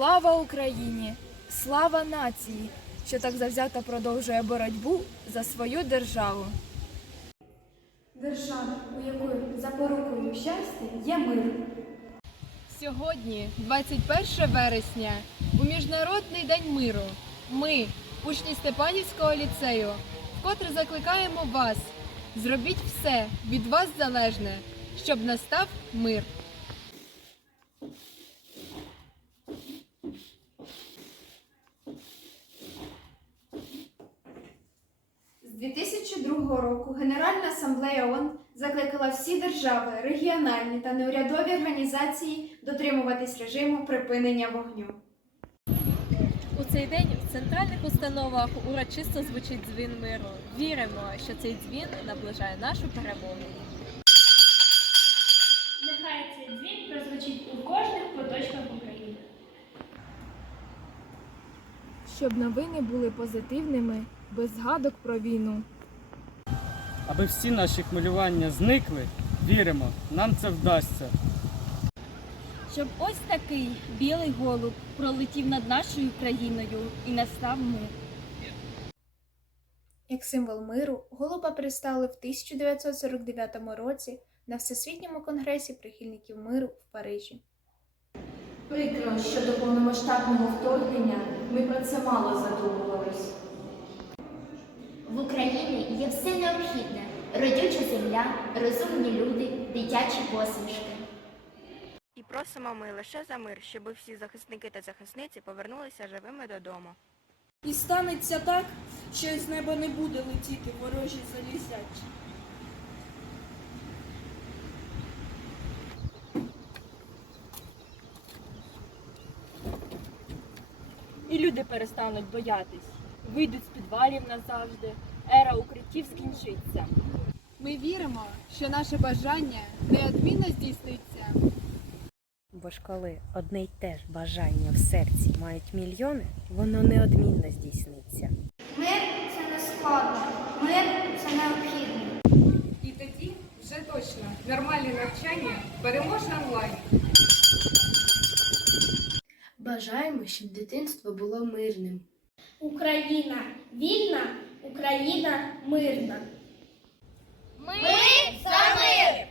Слава Україні! Слава нації, що так завзято продовжує боротьбу за свою державу. Держава, у якої запорукою щастя є мир. Сьогодні, 21 вересня, у Міжнародний день миру, ми, учні Степанівського ліцею, вкотре закликаємо вас. Зробіть все від вас залежне, щоб настав мир. 2002 року Генеральна асамблея ООН закликала всі держави, регіональні та неурядові організації дотримуватись режиму припинення вогню. У цей день в центральних установах урочисто звучить дзвін миру. Віримо, що цей дзвін наближає нашу перемогу. Нехай цей дзвін прозвучить у кожних Щоб новини були позитивними, без згадок про війну. Аби всі наші хвилювання зникли, віримо, нам це вдасться. Щоб ось такий білий голуб пролетів над нашою країною і настав мир. Як символ миру, голуба представили в 1949 році на Всесвітньому конгресі прихильників миру в Парижі. Прикро, що до повномасштабного вторгнення ми про це мало задумувались. В Україні є все необхідне: родюча земля, розумні люди, дитячі посмішки. І просимо ми лише за мир, щоб всі захисники та захисниці повернулися живими додому. І станеться так, що із неба не буде летіти ворожі залізячі. Люди перестануть боятись, вийдуть з підвалів назавжди, ера укриттів скінчиться. Ми віримо, що наше бажання неодмінно здійсниться. Бо ж коли одне й те ж бажання в серці мають мільйони, воно неодмінно здійсниться. Мир це не складно, мир це необхідно. І тоді вже точно нормальне навчання переможе онлайн. Бажаємо, щоб дитинство було мирним. Україна вільна, Україна мирна. Ми за мир!